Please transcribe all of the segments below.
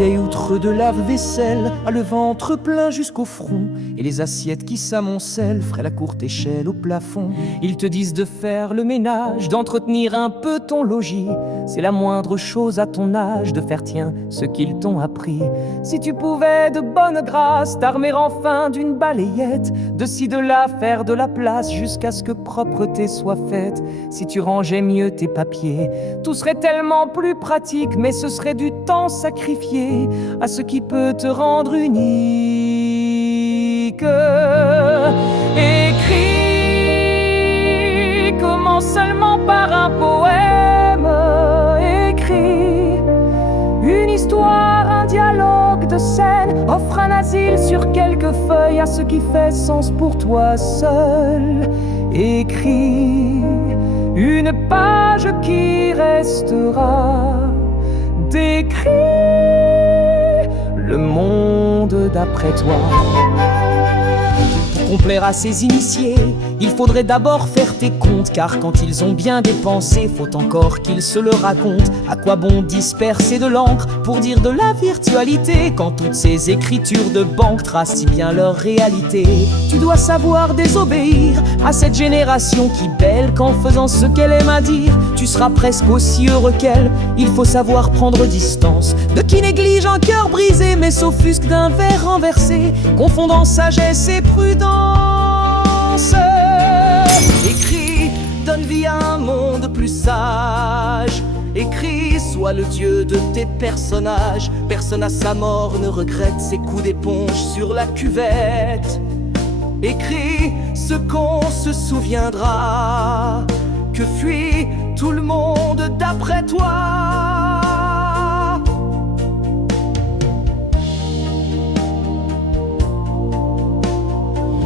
vieille outre de lave-vaisselle a le ventre plein jusqu'au front, et les assiettes qui s'amoncellent feraient la courte échelle au plafond. Ils te disent de faire le ménage, d'entretenir un peu ton logis. C'est la moindre chose à ton âge, de faire tiens ce qu'ils t'ont appris. Si tu pouvais de bonne grâce t'armer enfin d'une balayette, de ci de là faire de la place jusqu'à ce que propreté soit faite. Si tu rangeais mieux tes papiers, tout serait tellement plus pratique, mais ce serait du temps sacrifié à ce qui peut te rendre unique. Écris, commence seulement par un poème. Écris une histoire, un dialogue de scène, offre un asile sur quelques feuilles à ce qui fait sens pour toi seul. Écris une page qui restera. Décris le monde d'après toi. Pour complaire à ces initiés, il faudrait d'abord faire tes comptes, car quand ils ont bien dépensé, faut encore qu'ils se le racontent. À quoi bon disperser de l'encre pour dire de la virtualité, quand toutes ces écritures de banque tracent si bien leur réalité? Tu dois savoir désobéir à cette génération qui bêle qu'en faisant ce qu'elle aime à dire, tu seras presque aussi heureux qu'elle. Il faut savoir prendre distance de qui néglige un cœur brisé, mais s'offusque d'un verre renversé, confondant sagesse et prudence. Écris, donne vie à un monde plus sage. Écris, sois le dieu de tes personnages. Personne à sa mort ne regrette ses coups d'éponge sur la cuvette. Écris ce qu'on se souviendra, que fuit tout le monde d'après toi.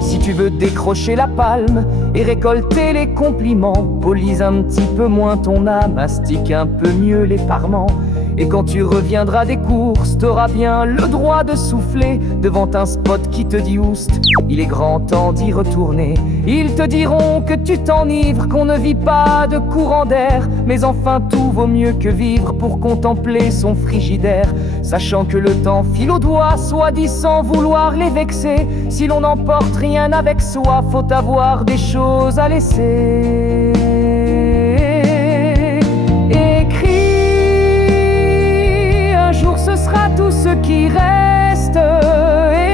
Si tu veux décrocher la palme et récolter les compliments, polise un petit peu moins ton âme, mastique un peu mieux les parements. Et quand tu reviendras des courses, t'auras bien le droit de souffler devant un spot qui te dit oust. Il est grand temps d'y retourner. Ils te diront que tu t'enivres, qu'on ne vit pas de courant d'air, mais enfin tout vaut mieux que vivre pour contempler son frigidaire, sachant que le temps file aux doigts, soit dit sans vouloir les vexer. Si l'on n'emporte rien avec soi, faut avoir des choses à laisser. Ce sera tout ce qui reste.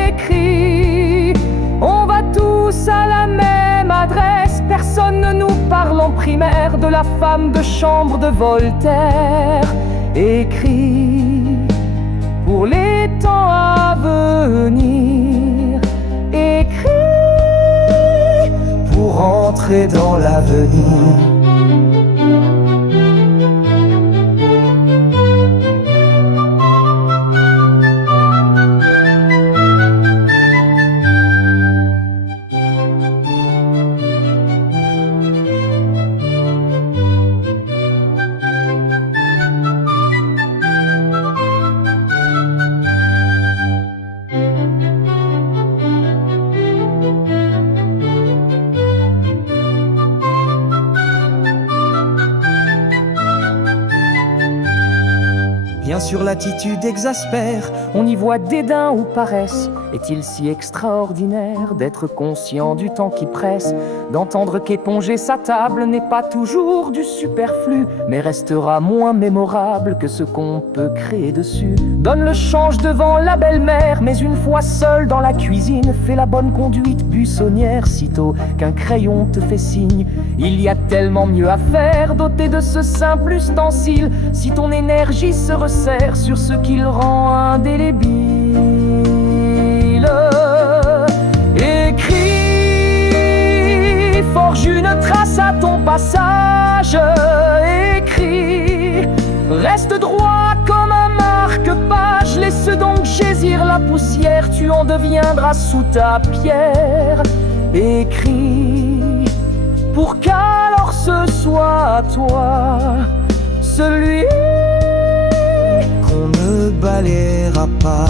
Écrit, on va tous à la même adresse. Personne ne nous parle en primaire de la femme de chambre de Voltaire. Écrit, pour les temps à venir. Écrit, pour entrer dans l'avenir. Bien sûr l'attitude exaspère, on y voit dédain ou paresse. Est-il si extraordinaire d'être conscient du temps qui presse, d'entendre qu'éponger sa table n'est pas toujours du superflu, mais restera moins mémorable que ce qu'on peut créer dessus. Donne le change devant la belle-mère, mais une fois seul dans la cuisine, fais la bonne conduite buissonnière, sitôt qu'un crayon te fait signe. Il y a tellement mieux à faire, doté de ce simple ustensile, si ton énergie se resserre sur ce qui le rend indélébile. Écris, forge une trace à ton passage. Écris, reste droit comme un marque-page. Laisse donc jaisir la poussière, tu en deviendras sous ta pierre. Écris, pour qu'alors ce soit toi, celui qu'on ne balayera pas.